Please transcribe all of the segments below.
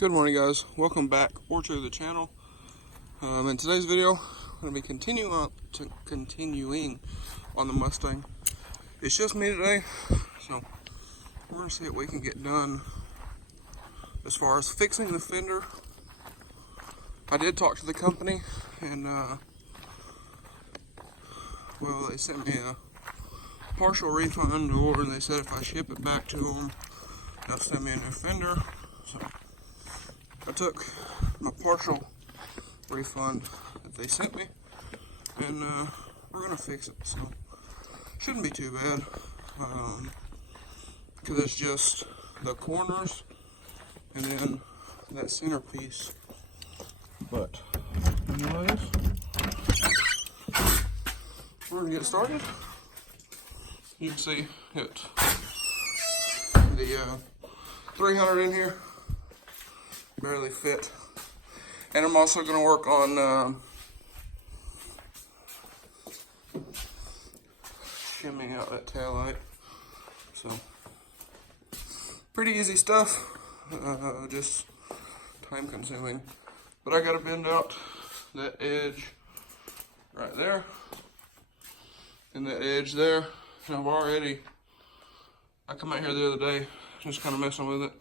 Good morning, guys. Welcome back or to the channel. In today's video, I'm going to be continuing on the Mustang. It's just me today, so we're going to see what we can get done as far as fixing the fender. I did talk to the company, and well, they sent me a partial refund, or they said if I ship it back to them, they'll send me a new fender. So I took my partial refund that they sent me, and we're gonna fix it. So shouldn't be too bad, because it's just the corners and then that centerpiece. But anyways, we're gonna get started. You can see it, the 300 in here barely fit, and I'm also going to work on shimming out that tail light. So pretty easy stuff, just time consuming. But I got to bend out that edge right there and that edge there, and I come out here the other day just kind of messing with it,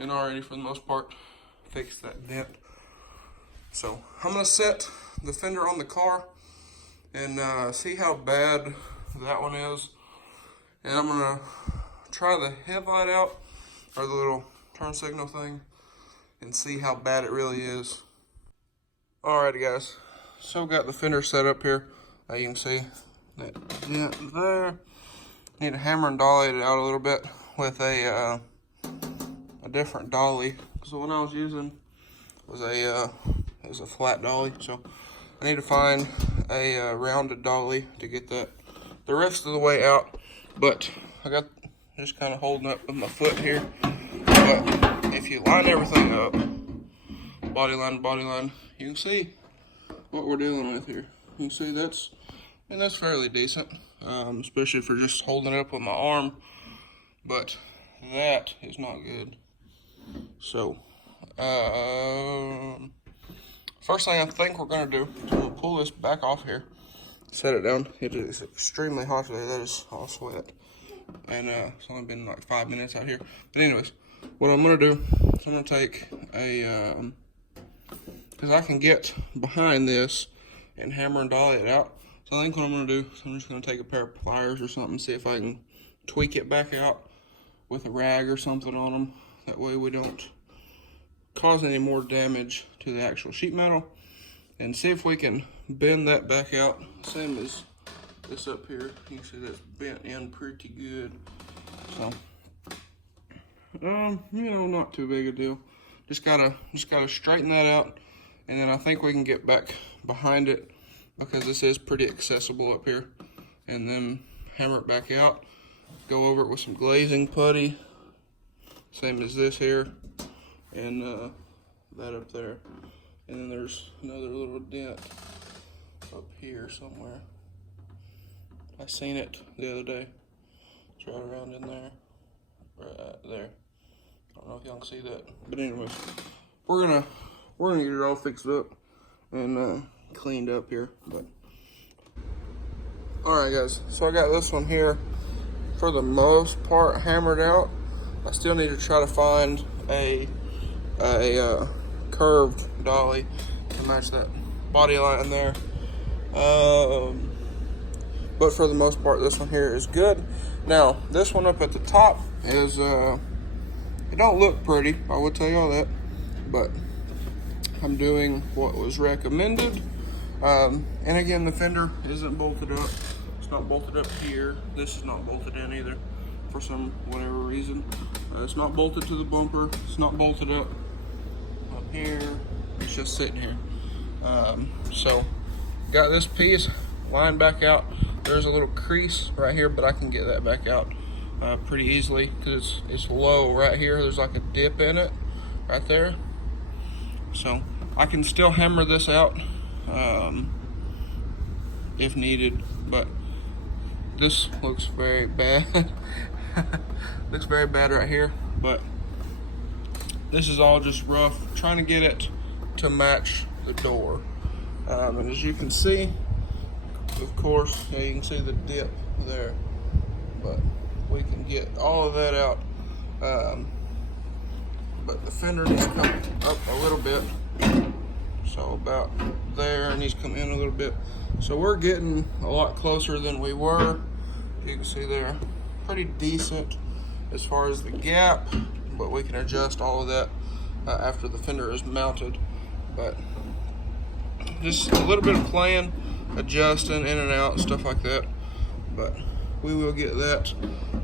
and already for the most part fix that dent. So I'm gonna set the fender on the car and see how bad that one is, and I'm gonna try the headlight out, or the little turn signal thing, and see how bad it really is. Alrighty, guys, so got the fender set up here. You can see that dent there. Need to hammer and dolly it out a little bit with a different dolly. So what I was using was a flat dolly, so I need to find a rounded dolly to get that the rest of the way out. But I got just kind of holding up with my foot here. But if you line everything up, body line, you can see what we're dealing with here. You can see that's fairly decent, especially for just holding it up with my arm. But that is not good. So, first thing I think we're going to do is I'm going to pull this back off here, set it down. It is extremely hot today. That is all sweat. And it's only been like 5 minutes out here. But anyways, what I'm going to do is I'm going to take a, because I can get behind this and hammer and dolly it out. So I think what I'm going to do is I'm just going to take a pair of pliers or something, see if I can tweak it back out with a rag or something on them. That way we don't cause any more damage to the actual sheet metal, and see if we can bend that back out, same as this up here. You can see that's bent in pretty good. So, you know, not too big a deal. Just gotta straighten that out, and then I think we can get back behind it, because this is pretty accessible up here, and then hammer it back out, go over it with some glazing putty, same as this here, and that up there. And then there's another little dent up here somewhere. I seen it the other day. It's right around in there. Right there. I don't know if y'all can see that. But anyways, we're gonna get it all fixed up and cleaned up here. But alright, guys, so I got this one here for the most part hammered out. I still need to try to find a curved dolly to match that body line there. But for the most part, this one here is good. Now, this one up at the top is, it don't look pretty, I would tell you all that, but I'm doing what was recommended. And again, the fender isn't bolted up. It's not bolted up here. This is not bolted in either, for some whatever reason. It's not bolted to the bumper. It's not bolted up here. It's just sitting here. So got this piece lined back out. There's a little crease right here, but I can get that back out pretty easily, because it's low right here. There's like a dip in it right there. So I can still hammer this out if needed, but this looks very bad. Looks very bad right here, but this is all just rough, trying to get it to match the door. And as you can see, of course, you can see the dip there, but we can get all of that out. But the fender needs to come up a little bit, so about there, and needs to come in a little bit. So we're getting a lot closer than we were. You can see there, pretty decent as far as the gap, but we can adjust all of that after the fender is mounted. But just a little bit of playing, adjusting in and out and stuff like that. But we will get that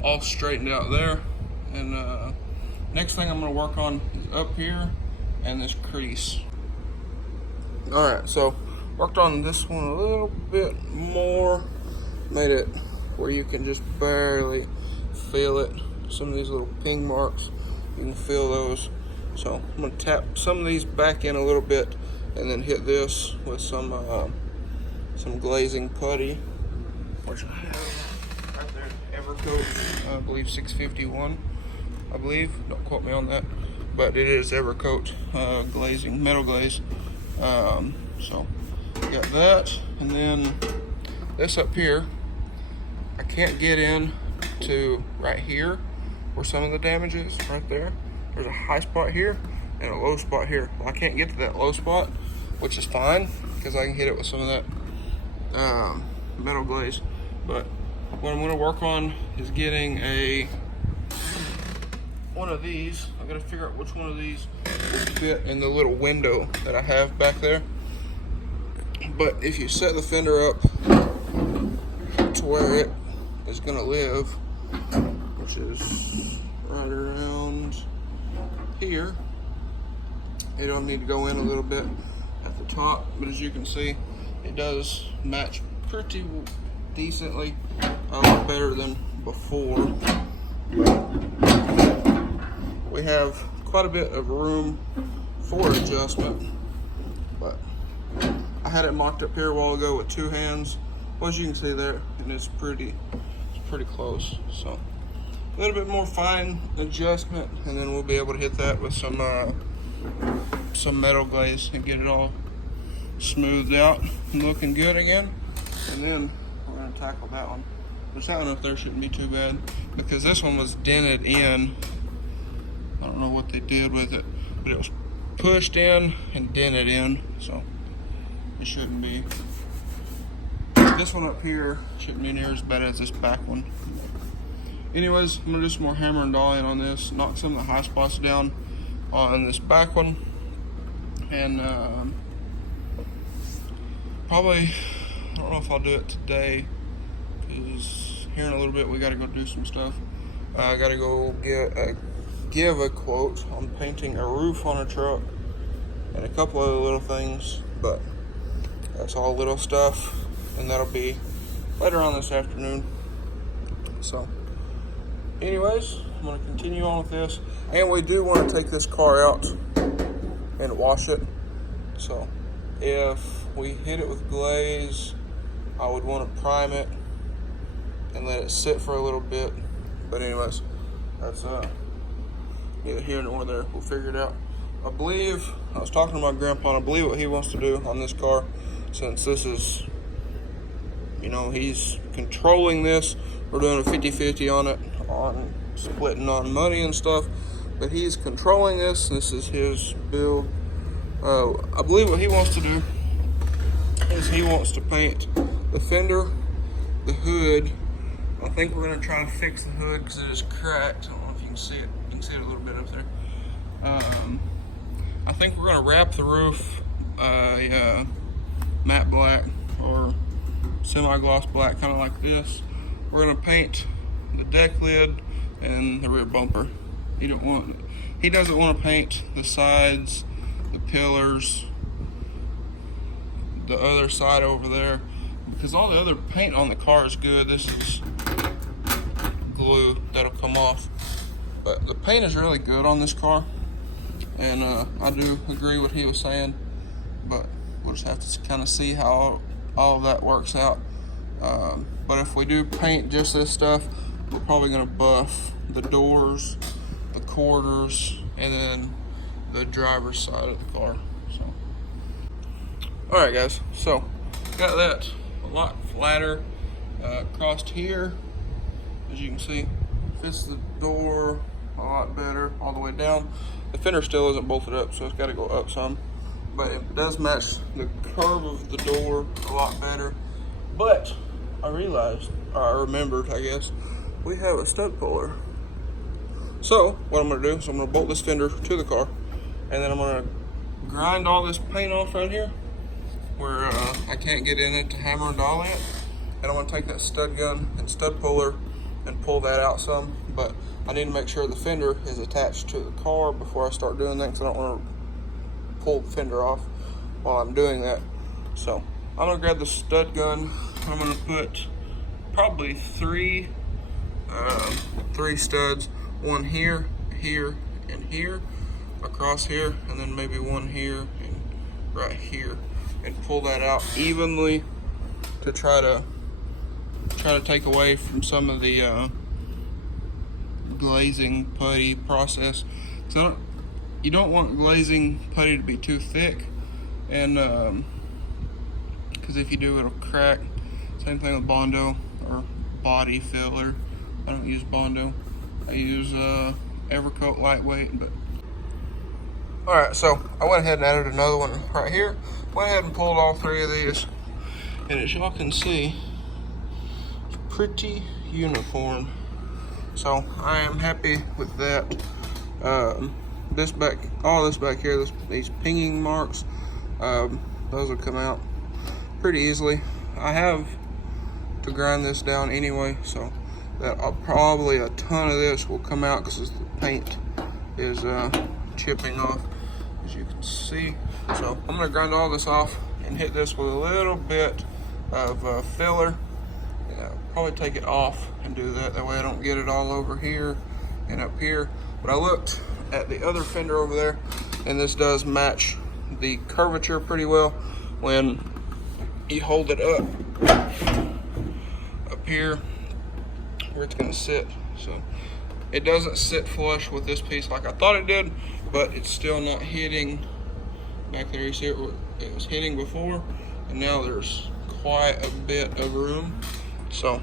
all straightened out there. And next thing I'm going to work on is up here and this crease. Alright, so worked on this one a little bit more, made it where you can just barely feel it. Some of these little ping marks, you can feel those. So I'm going to tap some of these back in a little bit and then hit this with some glazing putty, which I have right there, Evercoat, I believe 651, I believe, don't quote me on that, but it is Evercoat glazing, metal glaze. So got that, and then this up here, I can't get in to right here where some of the damage is, right there. There's a high spot here and a low spot here. Well, I can't get to that low spot, which is fine because I can hit it with some of that metal glaze. But what I'm going to work on is getting one of these. I got to figure out which one of these will fit in the little window that I have back there. But if you set the fender up to where it is going to live, which is right around here, it'll need to go in a little bit at the top, but as you can see, it does match pretty decently, a lot better than before. We have quite a bit of room for adjustment, but I had it mocked up here a while ago with two hands. Well, as you can see there, and it's pretty close. So a little bit more fine adjustment, and then we'll be able to hit that with some metal glaze and get it all smoothed out and looking good again. And then we're going to tackle that one. Which that one up there shouldn't be too bad, because this one was dented in. I don't know what they did with it, but it was pushed in and dented in, so it shouldn't be. This one up here shouldn't be near as bad as this back one. Anyways, I'm gonna do some more hammer and dollying on this, knock some of the high spots down on this back one, and probably, I don't know if I'll do it today, because here in a little bit we gotta go do some stuff. I gotta go give a quote on painting a roof on a truck and a couple other little things, but that's all little stuff, and that'll be later on this afternoon. So anyways, I'm going to continue on with this, and we do want to take this car out and wash it. So if we hit it with glaze, I would want to prime it and let it sit for a little bit. But anyways, that's neither here nor there. We'll figure it out. I believe, I was talking to my grandpa, and I believe what he wants to do on this car, since this is, you know, he's controlling this. We're doing a 50-50 on it, on splitting on money and stuff, but he's controlling this. This is his build. I believe what he wants to do is he wants to paint the fender, the hood. I think we're going to try to fix the hood because it is cracked. I don't know if you can see it. You can see it a little bit up there. I think we're going to wrap the roof matte black or semi-gloss black, kind of like this. We're going to paint the deck lid and the rear bumper. He doesn't want to paint the sides, the pillars, the other side over there, because all the other paint on the car is good. This is glue that'll come off, but the paint is really good on this car, and I do agree with what he was saying, but we'll just have to kind of see how all of that works out. But if we do paint just this stuff, we're probably going to buff the doors, the quarters, and then the driver's side of the car. So, all right, guys. So, got that a lot flatter across here, as you can see. Fits the door a lot better all the way down. The fender still isn't bolted up, so it's got to go up some. But it does match the curve of the door a lot better. But I realized, or I remembered, I guess, we have a stud puller. So what I'm gonna do is I'm gonna bolt this fender to the car, and then I'm gonna grind all this paint off right here where I can't get in it to hammer and dolly it. And I'm gonna take that stud gun and stud puller and pull that out some. But I need to make sure the fender is attached to the car before I start doing that, because I don't want to pull the fender off while I'm doing that. So I'm gonna grab the stud gun. I'm gonna put probably three studs, one here, here, and here, across here, and then maybe one here and right here, and pull that out evenly to try to take away from some of the glazing putty process. So you don't want glazing putty to be too thick, and because if you do, it'll crack. Same thing with Bondo or body filler. I don't use Bondo. I use Evercoat lightweight. But all right, so I went ahead and added another one right here. Went ahead and pulled all three of these, and as y'all can see, it's pretty uniform. So I am happy with that. All this back here, these pinging marks, those will come out pretty easily. I have to grind this down anyway, so that probably a ton of this will come out because the paint is chipping off, as you can see. So I'm gonna grind all this off and hit this with a little bit of filler. Probably take it off and do that. That way I don't get it all over here and up here. But I looked at the other fender over there, and this does match the curvature pretty well when you hold it up here where it's going to sit. So it doesn't sit flush with this piece like I thought it did, but it's still not hitting back there. You see it was hitting before, and now there's quite a bit of room. So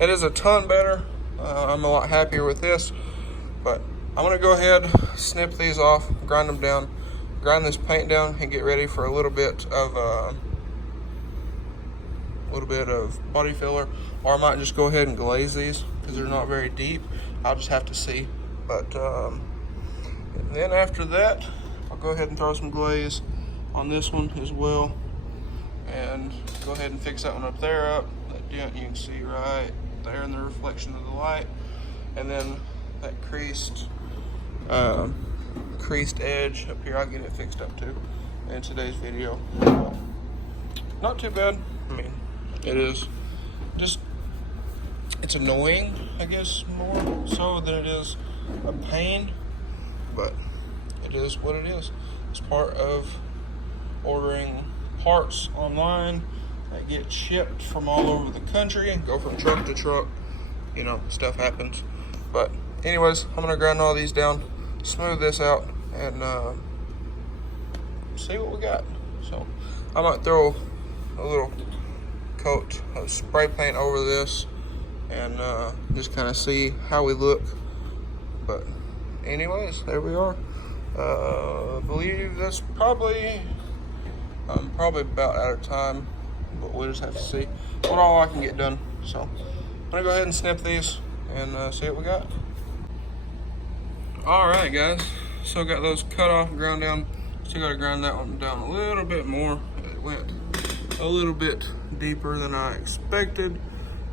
it is a ton better. I'm a lot happier with this, but I'm gonna go ahead, snip these off, grind them down, grind this paint down, and get ready for a little bit of body filler. Or I might just go ahead and glaze these because they're not very deep. I'll just have to see. But and then after that, I'll go ahead and throw some glaze on this one as well, and go ahead and fix that one up there up. That dent you can see right there in the reflection of the light, and then that creased edge up here, I'll get it fixed up too in today's video. Not too bad. I mean, it is just, it's annoying, I guess, more so than it is a pain, but it is what it is. It's part of ordering parts online that get shipped from all over the country and go from truck to truck. You know, stuff happens. But anyways, I'm gonna grind all these down, smooth this out, and see what we got. So I might throw a little coat of spray paint over this and just kind of see how we look. But anyways, there we are. I believe that's probably about out of time, but we'll just have to see what all I can get done. So I'm gonna go ahead and snip these and see what we got. All right, guys, so got those cut off and ground down. Still got to grind that one down a little bit more. It went a little bit deeper than I expected,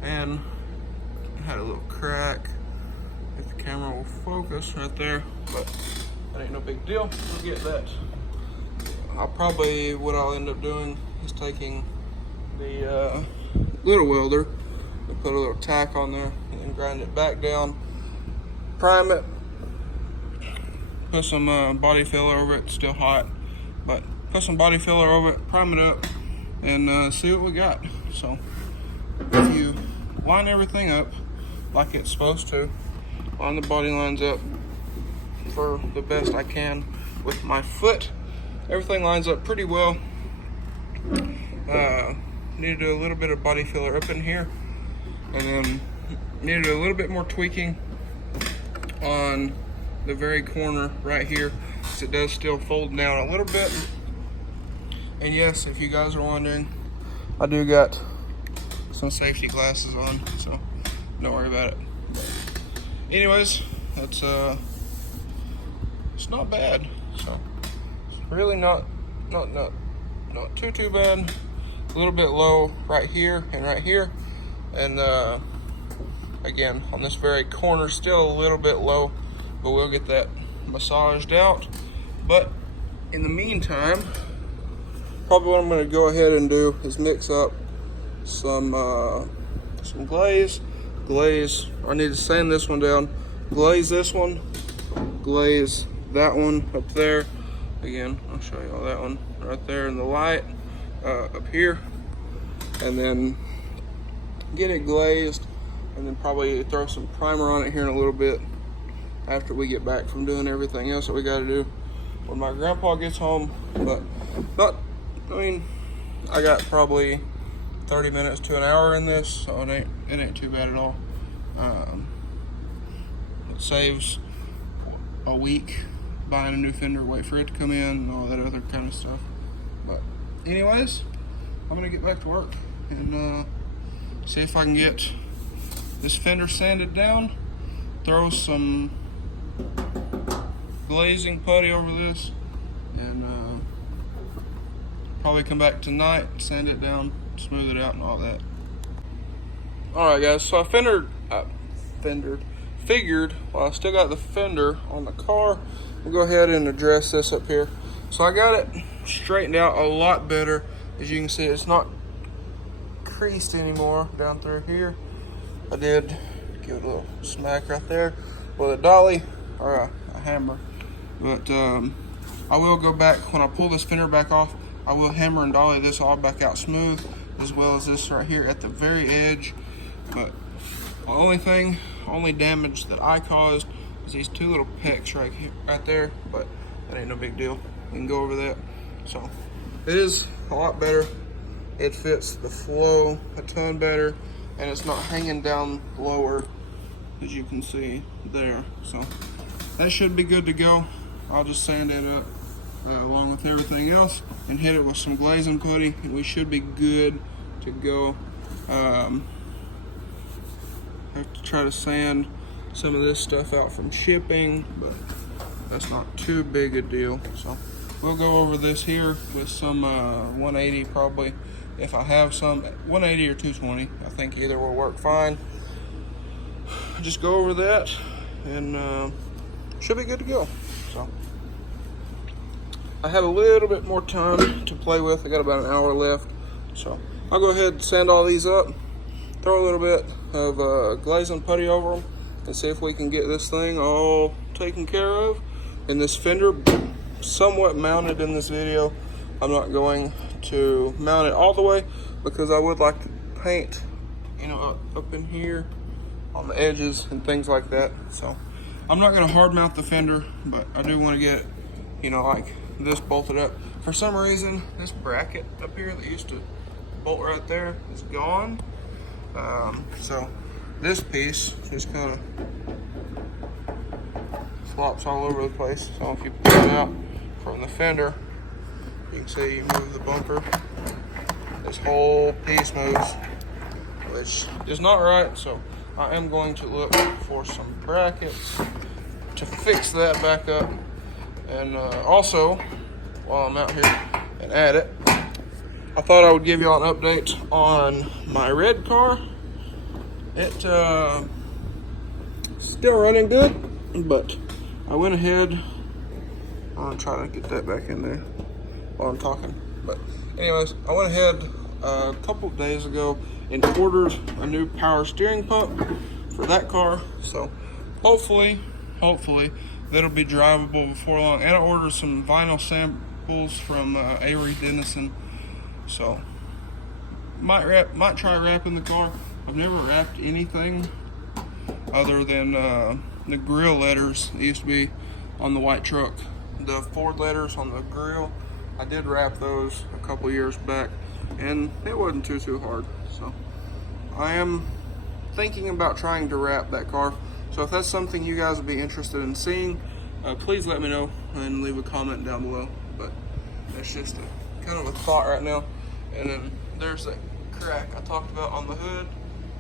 and it had a little crack. If the camera will focus right there, but that ain't no big deal. We'll get that. What I'll end up doing is taking the little welder and put a little tack on there, and then grind it back down, prime it, put some body filler over it. It's still hot, but put some body filler over it, prime it up, and see what we got. So if you line everything up like it's supposed to, line the body lines up for the best I can, with my foot. Everything lines up pretty well. Need to do a little bit of body filler up in here, and then need to do a little bit more tweaking on the very corner right here, because it does still fold down a little bit. And yes, if you guys are wondering, I do got some safety glasses on, so don't worry about it. Anyways, that's it's not bad. So it's really not too bad. A little bit low right here and right here, and again on this very corner still a little bit low, but we'll get that massaged out. But in the meantime, probably what I'm going to go ahead and do is mix up some glaze. I need to sand this one down, glaze this one, glaze that one up there. Again, I'll show you all that one right there in the light up here, and then get it glazed, and then probably throw some primer on it here in a little bit after we get back from doing everything else that we got to do when my grandpa gets home. But I got probably 30 minutes to an hour in this, so it ain't too bad at all. It saves a week buying a new fender, wait for it to come in, and all that other kind of stuff. But anyways, I'm gonna get back to work and see if I can get this fender sanded down, throw some glazing putty over this, and probably come back tonight, sand it down, smooth it out and all that. Alright guys, so I figured, well, I still got the fender on the car, we'll go ahead and address this up here. So I got it straightened out a lot better. As you can see, it's not creased anymore down through here. I did give it a little smack right there with a dolly or a hammer. But I will go back, when I pull this fender back off, I will hammer and dolly this all back out smooth, as well as this right here at the very edge. But the only damage that I caused is these two little pecks right here, right there, but that ain't no big deal. We can go over that. So it is a lot better. It fits the flow a ton better, and it's not hanging down lower, as you can see there. So that should be good to go. I'll just sand it up along with everything else and hit it with some glazing putty, and we should be good to go. Have to try to sand some of this stuff out from shipping, but that's not too big a deal. So we'll go over this here with some 180 probably, if I have some 180 or 220. I think either will work fine. Just go over that and should be good to go. So I have a little bit more time to play with. I got about an hour left, so I'll go ahead and sand all these up, throw a little bit of glazing putty over them, and see if we can get this thing all taken care of. And this fender somewhat mounted in this video. I'm not going to mount it all the way because I would like to paint, you know, up in here on the edges and things like that. So I'm not going to hard mount the fender, but I do want to get, you know, like this bolted up. For some reason, this bracket up here that used to bolt right there is gone. So this piece just kind of flops all over the place. So if you pull it out from the fender, you can see you move the bumper, this whole piece moves, which is not right. So I am going to look for some brackets to fix that back up. And also, while I'm out here and at it, I thought I would give y'all an update on my red car. It's still running good, but I went ahead, I'll try to get that back in there while I'm talking. But anyways, I went ahead a couple of days ago and ordered a new power steering pump for that car. So hopefully that'll be drivable before long. And I ordered some vinyl samples from Avery Dennison. So might try wrapping the car. I've never wrapped anything other than the grill letters that used to be on the white truck. the Ford letters on the grill, I did wrap those a couple years back, and it wasn't too hard. So I am thinking about trying to wrap that car. So if that's something you guys would be interested in seeing, please let me know and leave a comment down below. But that's just a kind of a thought right now. And then there's that crack I talked about on the hood.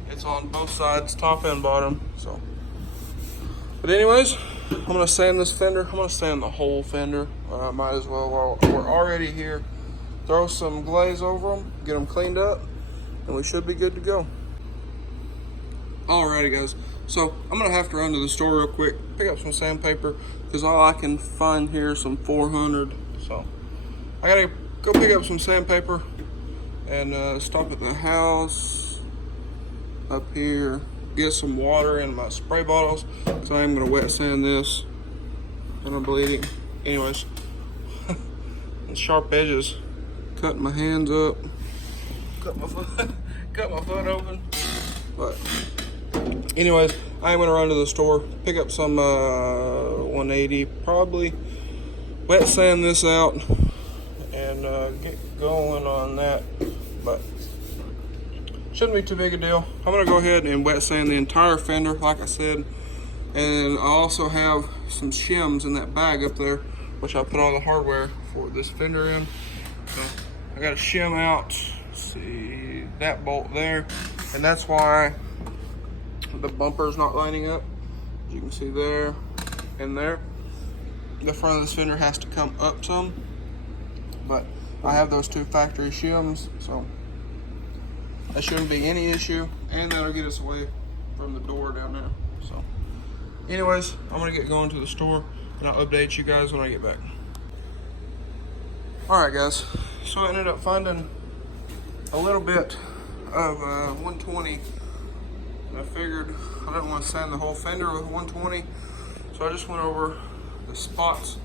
It's on both sides, top and bottom. So, but anyways, I'm gonna sand this fender. I'm gonna sand the whole fender. Might as well while we're already here. Throw some glaze over them, get them cleaned up, and we should be good to go. Alrighty guys, so I'm gonna have to run to the store real quick, pick up some sandpaper, because all I can find here is some 400. So I gotta go pick up some sandpaper and stop at the house up here, get some water in my spray bottles, because I am gonna wet sand this, and I'm bleeding. Anyways, and sharp edges, cutting my hands up, cut my foot open, but. Anyways, I'm gonna run to the store, pick up some 180, probably wet sand this out, and get going on that. But shouldn't be too big a deal. I'm gonna go ahead and wet sand the entire fender, like I said, and I also have some shims in that bag up there, which I put all the hardware for this fender in. So I got to shim out, see that bolt there, and that's why the bumper's not lining up. As you can see there and there. The front of this fender has to come up some, but I have those two factory shims, so that shouldn't be any issue, and that'll get us away from the door down there. So anyways, I'm gonna get going to the store, and I'll update you guys when I get back. Alright guys, so I ended up finding a little bit of 120. I figured I didn't want to sand the whole fender with 120, so I just went over the spots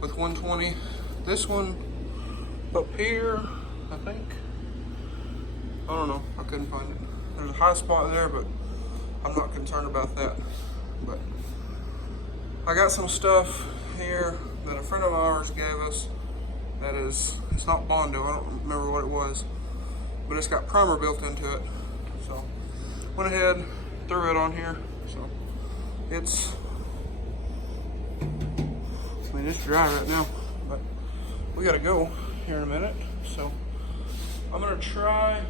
with 120. This one up here, I think, I don't know, I couldn't find it. There's a high spot there, but I'm not concerned about that. But I got some stuff here that a friend of ours gave us that is, it's not Bondo, I don't remember what it was, but it's got primer built into it. So went ahead, threw it on here. So it's, I mean, it's dry right now, but we gotta go here in a minute. So I'm gonna try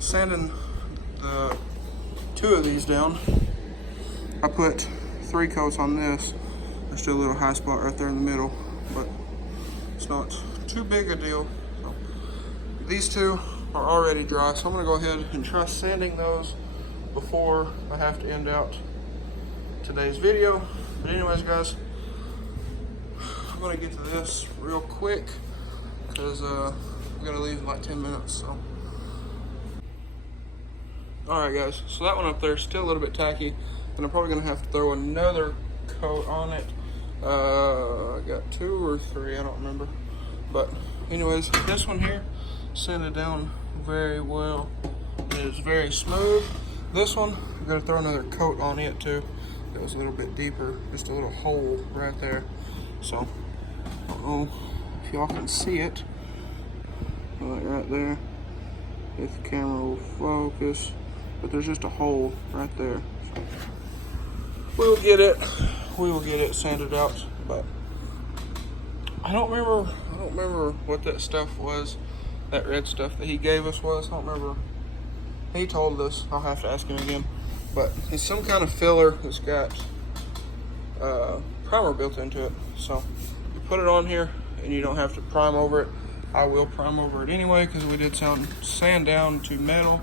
sanding the two of these down. I put 3 coats on this. There's still a little high spot right there in the middle, but it's not too big a deal. So these two are already dry, so I'm gonna go ahead and try sanding those before I have to end out today's video. But anyways guys, I'm gonna get to this real quick because we gotta leave in like 10 minutes. So alright guys, so that one up there is still a little bit tacky, and I'm probably gonna have to throw another coat on it. I got 2 or 3, I don't remember, but anyways, this one here sanded down very well. It is very smooth. This one, I'm gonna throw another coat on it too. It was a little bit deeper, just a little hole right there. So I don't know if y'all can see it, like right there, if the camera will focus, but there's just a hole right there. So we will get it sanded out. But I don't remember what that stuff was, that red stuff that he gave us was. I don't remember. He told us, I'll have to ask him again, but it's some kind of filler that's got primer built into it. So you put it on here and you don't have to prime over it. I will prime over it anyway because we did sand down to metal.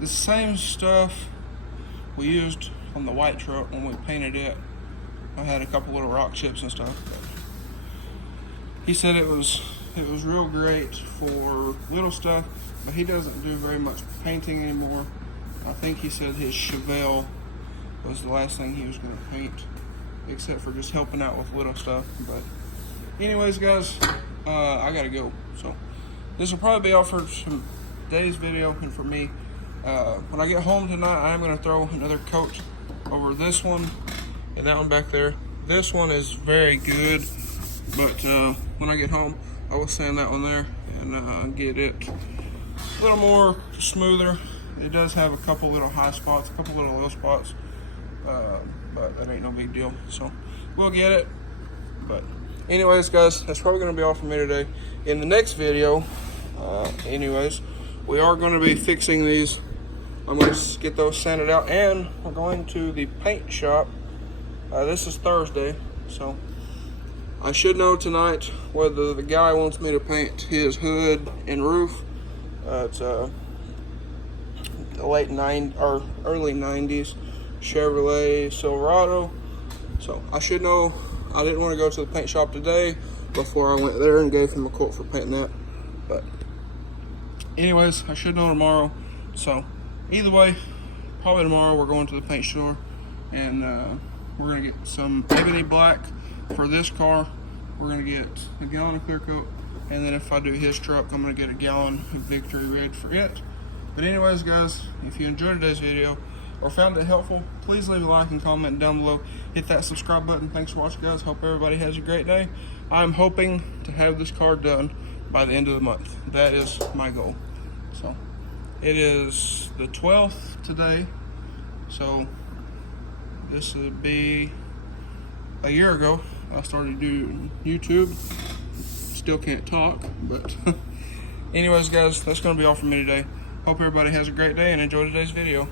The same stuff we used on the white truck when we painted it. I had a couple little rock chips and stuff. But he said it was real great for little stuff, but he doesn't do very much painting anymore. I think he said his Chevelle was the last thing he was going to paint, except for just helping out with little stuff. But anyways guys, I gotta go. So this will probably be all for today's video and for me. When I get home tonight, I'm going to throw another coat over this one and that one back there. This one is very good, but when I get home, I will sand that one there and get it a little more smoother. It does have a couple little high spots, a couple little low spots, but that ain't no big deal. So we'll get it. But anyways, guys, that's probably going to be all from me today. In the next video, anyways, we are going to be fixing these. I'm going to get those sanded out, and we're going to the paint shop. This is Thursday, so I should know tonight whether the guy wants me to paint his hood and roof. It's a late 90s or early 90s Chevrolet Silverado. So I should know. I didn't want to go to the paint shop today before I went there and gave him a quote for painting that. But anyways, I should know tomorrow. So either way, probably tomorrow we're going to the paint store, and we're gonna get some ebony black for this car. We're gonna get a gallon of clear coat, and then if I do his truck, I'm gonna get a gallon of Victory Red for it. But anyways, guys, if you enjoyed today's video or found it helpful, please leave a like and comment down below. Hit that subscribe button. Thanks for watching, guys. Hope everybody has a great day. I'm hoping to have this car done by the end of the month. That is my goal. So it is the 12th today, so this would be a year ago I started doing YouTube. Still can't talk, but anyways, guys, that's going to be all from me today. Hope everybody has a great day and enjoy today's video.